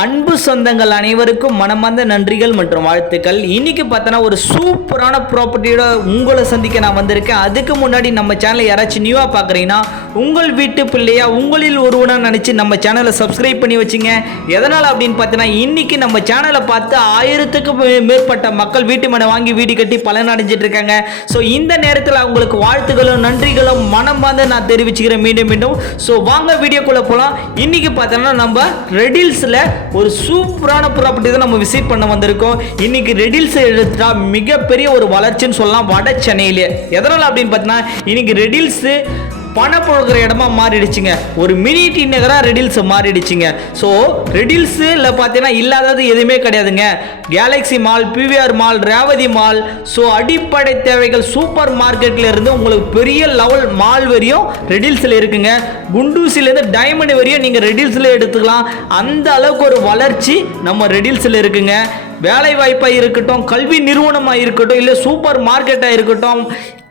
அன்பு சொந்தங்கள் அனைவருக்கும் மனமார்ந்த நன்றிகள் மற்றும் வாழ்த்துக்கள். இன்னைக்கு பார்த்தோன்னா ஒரு சூப்பரான ப்ராப்பர்ட்டியோட உங்களை சந்திக்க நான் வந்திருக்கேன். அதுக்கு முன்னாடி நம்ம சேனலை யாராச்சும் நியூவாக பார்க்குறீங்கன்னா உங்கள் வீட்டு பிள்ளையா உங்களில் ஒருவனாக நினச்சி நம்ம சேனலை சப்ஸ்கிரைப் பண்ணி வச்சுங்க. எதனால் அப்படின்னு பார்த்தீங்கன்னா இன்னைக்கு நம்ம சேனலை பார்த்து 1000க்கும் மேற்பட்ட மக்கள் வீட்டு மனை வாங்கி வீடு கட்டி பலன் அடைஞ்சிட்டு இருக்காங்க. ஸோ இந்த நேரத்தில் அவங்களுக்கு வாழ்த்துக்களும் நன்றிகளும் மனமார்ந்த நான் தெரிவிச்சுக்கிறேன் மீண்டும். ஸோ வாங்க வீடியோக்குள்ளே போகலாம். இன்னைக்கு பார்த்தோன்னா நம்ம ரெடில்ஸில் ஒரு சூப்பரான ப்ராப்பர்ட்டி தான் நம்ம விசிட் பண்ண வந்திருக்கோம். இன்னைக்கு ரெடில்ஸ் எடுத்துட்டா மிகப்பெரிய ஒரு வளர்ச்சின்னு சொல்லலாம் வட சென்னையிலே. எதனால் அப்படின்னு பார்த்தீங்கன்னா இன்னைக்கு ரெடில்ஸ் பணப்புழக்கிற இடமா மாறிடுச்சுங்க. ஒரு மினி டி நகராக ரெடில்ஸ் மாறிடுச்சுங்க. ஸோ ரெடில்ஸில் பார்த்தீங்கன்னா இல்லாதது எதுவுமே கிடையாதுங்க. Galaxy mall, PVR mall, Revathi mall, so அடிப்படை தேவைகள் சூப்பர் மார்க்கெட்டில் இருந்து உங்களுக்கு பெரிய லெவல் மால் வரையும் ரெடில்ஸில் இருக்குங்க. குண்டூசிலேருந்து டைமண்ட் வரையும் நீங்கள் ரெடில்ஸில் எடுத்துக்கலாம். அந்த அளவுக்கு ஒரு வளர்ச்சி நம்ம ரெடில்ஸில் இருக்குங்க. வேலை வாய்ப்பாக இருக்கட்டும், கல்வி நிறுவனமாக இருக்கட்டும், இல்லை சூப்பர் மார்க்கெட்டாக இருக்கட்டும்,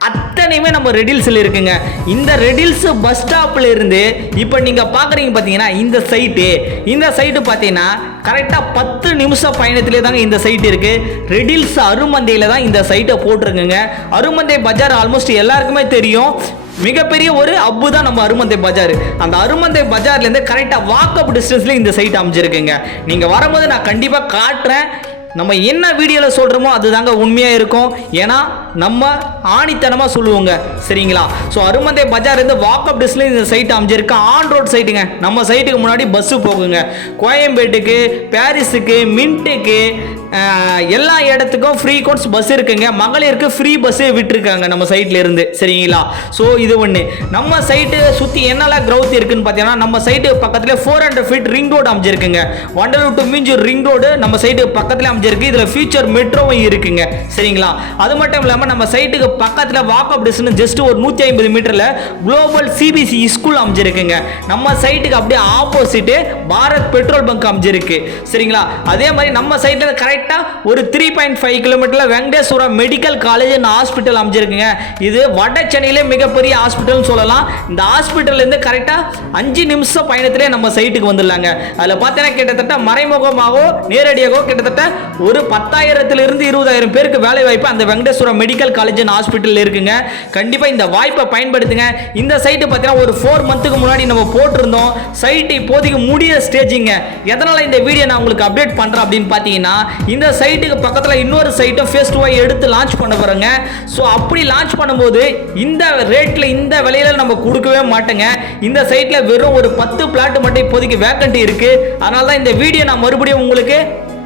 அத்தனையுமே நம்ம ரெடில்ஸில் இருக்குங்க. இந்த ரெடில்ஸ் பஸ் ஸ்டாப்பில் இருந்து இப்போ நீங்கள் பார்க்குறீங்க பார்த்தீங்கன்னா இந்த சைட்டு பார்த்தீங்கன்னா கரெக்டாக 10 நிமிஷம் பயணத்திலே தாங்க இந்த சைட் இருக்குது. ரெடில்ஸ் அருமந்தையில் தான் இந்த சைட்டை போட்டிருக்குங்க. அருமந்தை பஜார் ஆல்மோஸ்ட் எல்லாருக்குமே தெரியும். மிகப்பெரிய ஒரு அப்பு தான் நம்ம அருமந்தை பஜார். அந்த அருமந்தை பஜார்லேருந்து கரெக்டாக வாக்கப் டிஸ்டன்ஸில் இந்த சைட் அமைஞ்சிருக்குங்க. நீங்கள் வரும்போது நான் கண்டிப்பாக காட்டுறேன். நம்ம என்ன வீடியோவில் சொல்கிறோமோ அதுதாங்க உண்மையாக இருக்கும். ஏன்னா நம்ம ஆணித்தனமாக சொல்லுவோங்க, சரிங்களா? ஸோ அருமந்தை பஜார்லேருந்து வாக்கப் டிஸ்டன்ஸில் இந்த சைட் அமைஞ்சிருக்கு. ஆன் ரோட் சைட்டுங்க. நம்ம சைட்டுக்கு முன்னாடி பஸ்ஸு போகுங்க. கோயம்பேட்டுக்கு, பாரிஸுக்கு, மின்ட்டுக்கு, எல்லா இடத்துக்கும் ஃப்ரீ கோட்ஸ் பஸ் இருக்குங்க. மகளிருக்கு ஃப்ரீ பஸ்ஸே விட்டுருக்காங்க நம்ம சைட்ல இருந்து, சரிங்களா? ஸோ இது ஒன்று. நம்ம சைட்டு சுற்றி என்னெல்லாம் க்ரௌத் இருக்குன்னு பார்த்தீங்கன்னா நம்ம சைட்டு பக்கத்தில் 400 ஃபீட் ரிங் ரோடு அமைஞ்சிருக்குங்க. Vandalur to Minjur ring road நம்ம சைட்டு பக்கத்தில் அமைஞ்சிருக்கு. இதில் ஃபியூச்சர் மெட்ரோவும் இருக்குங்க, சரிங்களா? அது மட்டும் இல்லாமல் நம்ம சைட்டுக்கு பக்கத்தில் வாக்கப் டிஸ்டன்ஸ் ஜஸ்ட் ஒரு 150 மீட்டரில் குளோபல் சிபிசி ஸ்கூல் அமைஞ்சிருக்குங்க. நம்ம சைட்டுக்கு அப்படியே ஆப்போசிட்டு பாரத் பெட்ரோல் பங்க் அமைஞ்சிருக்கு, சரிங்களா? அதே மாதிரி நம்ம சைட்டில் கரெக்ட் ஒரு 3.5 கிலோமீட்டர்ல Venkateswara medical college and hospital அமைஞ்சிருக்குங்க. இது வட சென்னையிலே மிகப்பெரிய ஹாஸ்பிட்டல் சொல்லலாம். இந்த ஹாஸ்பிட்டல் இருந்து கரெக்டா 5 நிமிஷம் பயணத்திலே நம்ம சைட்டுக்கு வந்துடலாங்க. அதுல பார்த்தீங்கன்னா கிட்டத்தட்ட மறைமுகமாகவோ நேரடியாகவோ கிட்டத்தட்ட ஒரு 10,000 to 20,000 பேருக்கு வேலை வாய்ப்பு அந்த Venkateswara medical college and hospital இருக்குங்க. கண்டிப்பா இந்த வாய்ப்பை பயன்படுத்துங்க. இந்த சைட்டு பார்த்தீங்கன்னா ஒரு 4 மந்த்துக்கு முன்னாடி நம்ம போட்டிருந்தோம். சைட்டு இப்போதைக்கு முடிய ஸ்டேஜிங்க. எதனால இந்த வீடியோ நான் உங்களுக்கு அப்டேட் பண்றேன் அப்படின்னு பார்த்தீங்கன்னா இந்த சைட்டுக்கு பக்கத்தில் இன்னொரு சைட்டும் ஃபேஸ் 2 எடுத்து லான்ச் பண்ண போறோங்க. ஸோ அப்படி லான்ச் பண்ணும்போது இந்த ரேட்டில் இந்த விலையில நம்ம கொடுக்கவே மாட்டோங்க. இந்த சைட்டில் வெறும் ஒரு 10 பிளாட் மட்டும் இப்போதைக்கு வேக்கண்ட் இருக்கு. அதனால தான் இந்த வீடியோ நான் மறுபடியும் உங்களுக்கு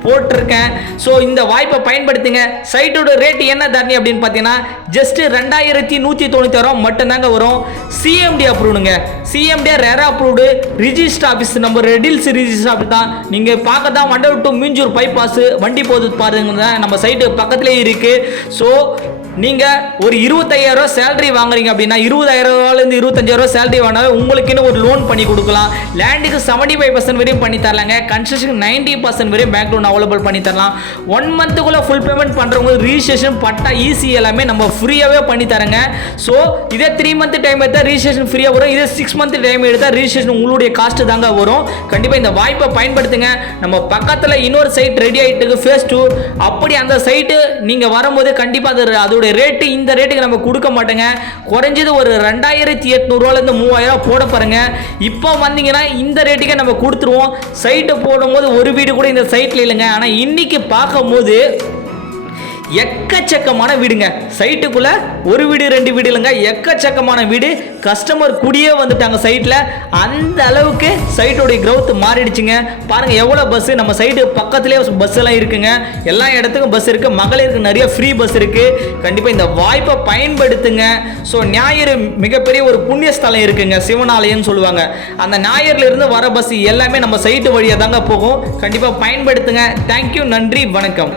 போட்டிருக்கேன். ஸோ இந்த வாய்ப்பை பயன்படுத்துங்க. சைட்டோட ரேட் என்ன தரணி அப்படின்னு பார்த்தீங்கன்னா ஜஸ்ட் 2196 மட்டும்தாங்க வரும். சிஎம்டி அப்ரூவ்டுங்க. CMD RERA approved register office நம்ம ரெடில்ஸ் ரிஜிஸ்டர் ஆஃபீஸ் தான். நீங்கள் பார்க்க தான் வண்டலூர் டு மீஞ்சூர் பைபாஸ் வண்டி போகுது பாருங்க, நம்ம சைட்டு பக்கத்துலேயே இருக்கு. ஸோ நீங்கள் ஒரு 25,000 சேலரி வாங்குறீங்க அப்படின்னா 20,000 25,000 சேலரி வாங்கினாலும் உங்களுக்குன்னு ஒரு லோன் பண்ணி கொடுக்கலாம். லேண்டுக்கு 75% வரையும் பண்ணி தரலாங்க. கன்ஸ்ட்ரக்ஷன் 90% வரையும் பேங்க் லோன் அவைலபிள் பண்ணி தரலாம். 1 மந்த்துக்குள்ள ஃபுல் பேமெண்ட் பண்ணுறவங்க ரிஜிஸ்ட்ரேஷன் பட்டா ஈஸி எல்லாமே நம்ம ஃப்ரீயாகவே பண்ணி தரங்க. ஸோ இதே 3 மந்த் டைம் எடுத்தால் ரிஜிஸ்ட்ரேஷன் ஃப்ரீயாக வரும். இதே 6 மந்த் டைம் எடுத்தால் ரிஜிஸ்ட்ரேஷன் உங்களுடைய காஸ்ட் தாங்க வரும். கண்டிப்பாக இந்த வாய்ப்பை பயன்படுத்துங்க. நம்ம பக்கத்தில் இன்னொரு சைட் ரெடி ஆகிட்டு ஃபேஸ் 2. அப்படி அந்த சைட்டு நீங்கள் வரும்போது கண்டிப்பாக அதோட ரேட்டு இந்த ரேட்டுக்கு நம்ம கொடுக்க மாட்டோங்க. குறைஞ்சது ஒரு 2,800 3,000 போட பாருங்க. இப்போ வந்தீங்கன்னா இந்த ரேட்டுக்கே நம்ம கொடுத்துருவோம். சைட்டு போடும்போது ஒரு வீடு கூட இந்த சைட்டில் இல்லைங்க. ஆனால் இன்னைக்கு பார்க்கும்போது எக்கச்சக்கமான வீடுங்க. சைட்டுக்குள்ள ஒரு வீடு 2 வீடு இல்லைங்க, எக்கச்சக்கமான வீடு. கஸ்டமர் கூடியே வந்துட்டாங்க சைட்டில். அந்த அளவுக்கு சைட்டோடைய க்ரௌத் மாறிடுச்சுங்க. பாருங்க எவ்வளோ பஸ் நம்ம சைட்டு பக்கத்துலேயே பஸ் எல்லாம் இருக்குங்க. எல்லா இடத்துக்கும் பஸ் இருக்கு. மகளிருக்கு நிறைய ஃப்ரீ பஸ் இருக்கு. கண்டிப்பாக இந்த வாய்ப்பை பயன்படுத்துங்க. ஸோ ஞாயிறு மிகப்பெரிய ஒரு புண்ணியஸ்தலம் இருக்குங்க, சிவனாலயம்னு சொல்லுவாங்க. அந்த ஞாயிறுல இருந்து வர பஸ் எல்லாமே நம்ம சைட்டு வழியாக தாங்க போகும். கண்டிப்பாக பயன்படுத்துங்க. தேங்க்யூ, நன்றி, வணக்கம்.